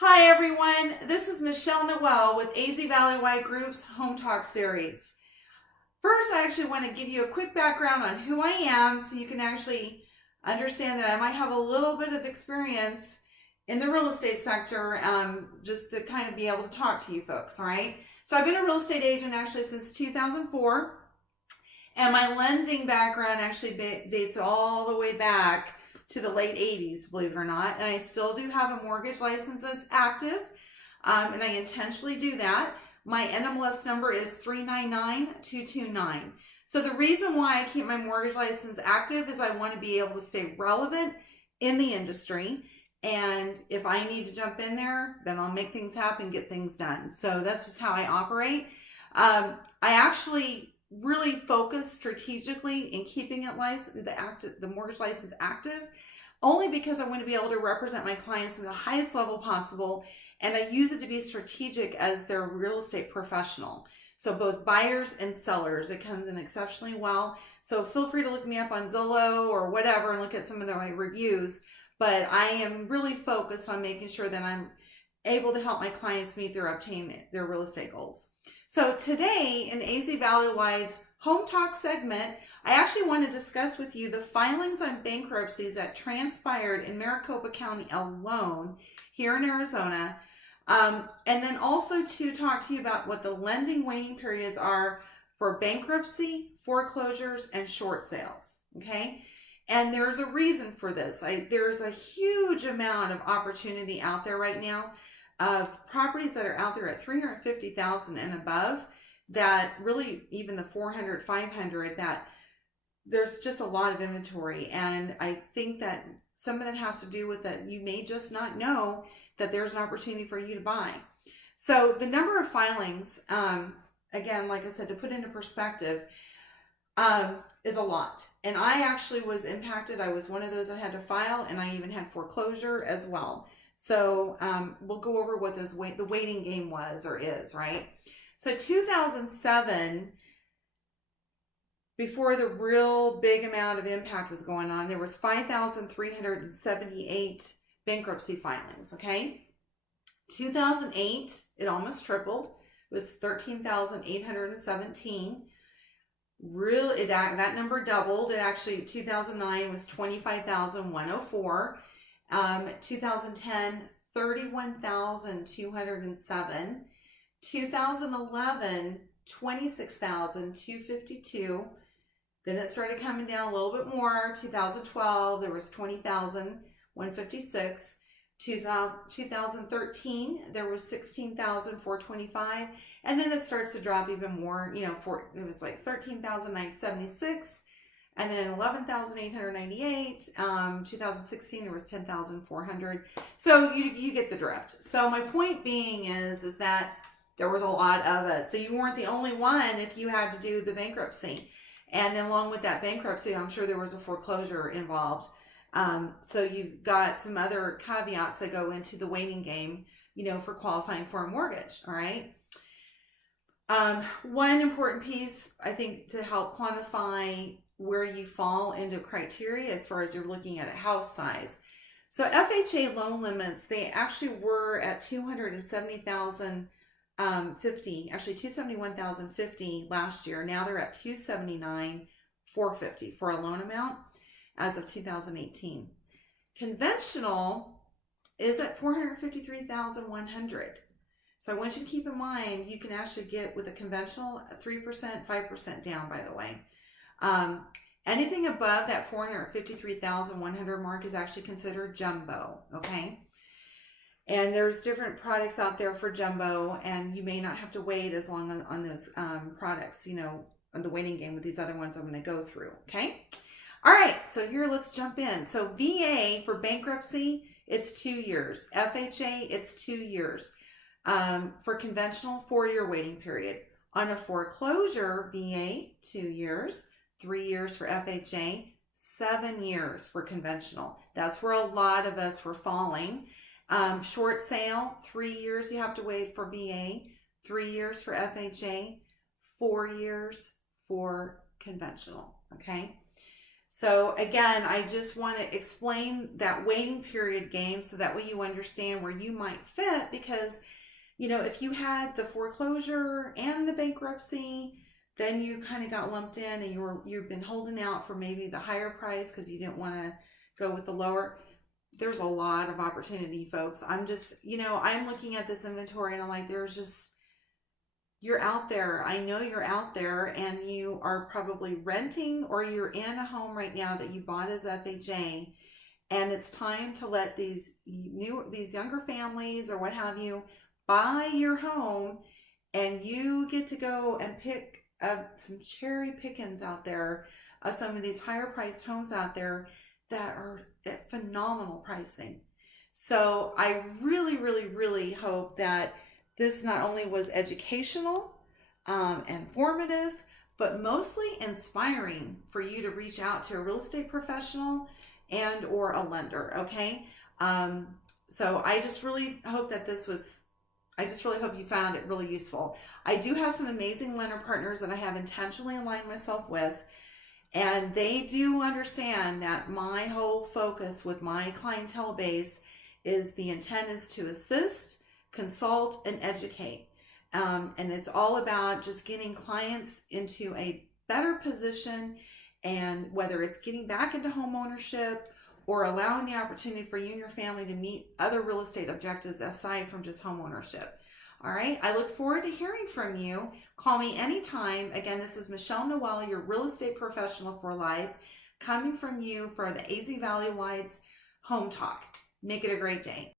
Hi everyone, this is Michelle Noel with AZ Valley White Group's Home Talk series. First, I actually want to give you a quick background on who I am so you can actually understand that I might have a little bit of experience in the real estate sector, just to kind of be able to talk to you folks, all right? So I've been a real estate agent actually since 2004, and my lending background actually dates all the way back to the late 80s, believe it or not. And I still do have a mortgage license that's active, and I intentionally do that. My NMLS number is 399229. So the reason why I keep my mortgage license active is I want to be able to stay relevant in the industry. And if I need to jump in there, then I'll make things happen, get things done. So that's just how I operate. I actually really focus strategically in keeping it the mortgage license active, only because I want to be able to represent my clients in the highest level possible, and I use it to be strategic as their real estate professional. So both buyers and sellers, it comes in exceptionally well. So feel free to look me up on Zillow or whatever and look at some of my reviews. But I am really focused on making sure that I'm able to help my clients obtain their real estate goals. So today in AZ Valley Wide's Home Talk segment, I actually want to discuss with you the filings on bankruptcies that transpired in Maricopa County alone here in Arizona. And then also to talk to you about what the lending waiting periods are for bankruptcy, foreclosures, and short sales. Okay. And there's a reason for this. There's a huge amount of opportunity out there right now of properties that are out there at 350,000 and above, that really even the 400, 500, that there's just a lot of inventory. And I think that some of that has to do with that you may just not know that there's an opportunity for you to buy. So the number of filings, again, like I said, to put into perspective, is a lot. And I actually was impacted. I was one of those that had to file, and I even had foreclosure as well. So we'll go over what the waiting game was or is, right? So 2007, before the real big amount of impact was going on, there was 5,378 bankruptcy filings, okay? 2008, it almost tripled. It was 13,817. That number doubled. It actually, 2009 was 25,104. 2010, 31,207. 2011, 26,252. Then it started coming down a little bit more. 2012, there was 20,156. 2013, there was 16,425. And then it starts to drop even more. It was like 13,976. And then 11,898. 2016, there was 10,400. So you get the drift. So my point being is that there was a lot of us. So you weren't the only one if you had to do the bankruptcy. And then along with that bankruptcy, I'm sure there was a foreclosure involved. So you've got some other caveats that go into the waiting game, for qualifying for a mortgage. All right. One important piece, I think, to help quantify where you fall into criteria as far as you're looking at a house size. So FHA loan limits, they actually were at 270,050, actually 271,050 last year. Now they're at 279,450 for a loan amount as of 2018. Conventional is at 453,100. So I want you to keep in mind, you can actually get with a conventional 3%, 5% down, by the way. Anything above that 453,100 mark is actually considered jumbo, okay? And there's different products out there for jumbo, and you may not have to wait as long on those products, on the waiting game with these other ones I'm going to go through, okay? All right, so here, let's jump in. So VA for bankruptcy, it's 2 years. FHA, it's 2 years. For conventional, 4-year waiting period. On a foreclosure, VA, 2 years. 3 years for FHA, 7 years for conventional. That's where a lot of us were falling. Short sale, 3 years you have to wait for VA, 3 years for FHA, 4 years for conventional, okay? So again, I just want to explain that waiting period game so that way you understand where you might fit, because if you had the foreclosure and the bankruptcy, then you kind of got lumped in and you've been holding out for maybe the higher price because you didn't want to go with the lower. There's a lot of opportunity, folks. I'm just, I'm looking at this inventory and I'm like, you're out there. I know you're out there, and you are probably renting or you're in a home right now that you bought as FHA, and it's time to let these younger families or what have you buy your home, and you get to go and pick some cherry pickings out there of some of these higher priced homes out there that are at phenomenal pricing. So I really, really, really hope that this not only was educational and formative, but mostly inspiring for you to reach out to a real estate professional and or a lender, okay? So I just really hope that I just really hope you found it really useful. I do have some amazing lender partners that I have intentionally aligned myself with, and they do understand that my whole focus with my clientele base is the intent is to assist, consult, and educate. And it's all about just getting clients into a better position, and whether it's getting back into home ownership or allowing the opportunity for you and your family to meet other real estate objectives aside from just home ownership. All right. I look forward to hearing from you. Call me anytime. Again, this is Michelle Noel, your real estate professional for life, coming from you for the AZ Valley Wide's Home Talk. Make it a great day.